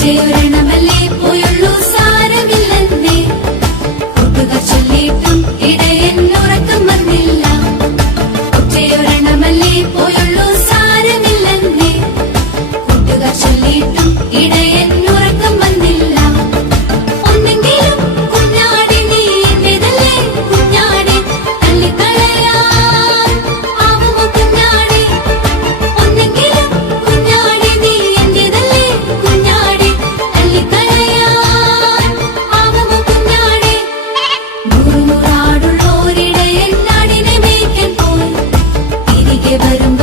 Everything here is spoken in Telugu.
ചേരണമല്ലേ പോയുള്ള ഭാഗ്യവരും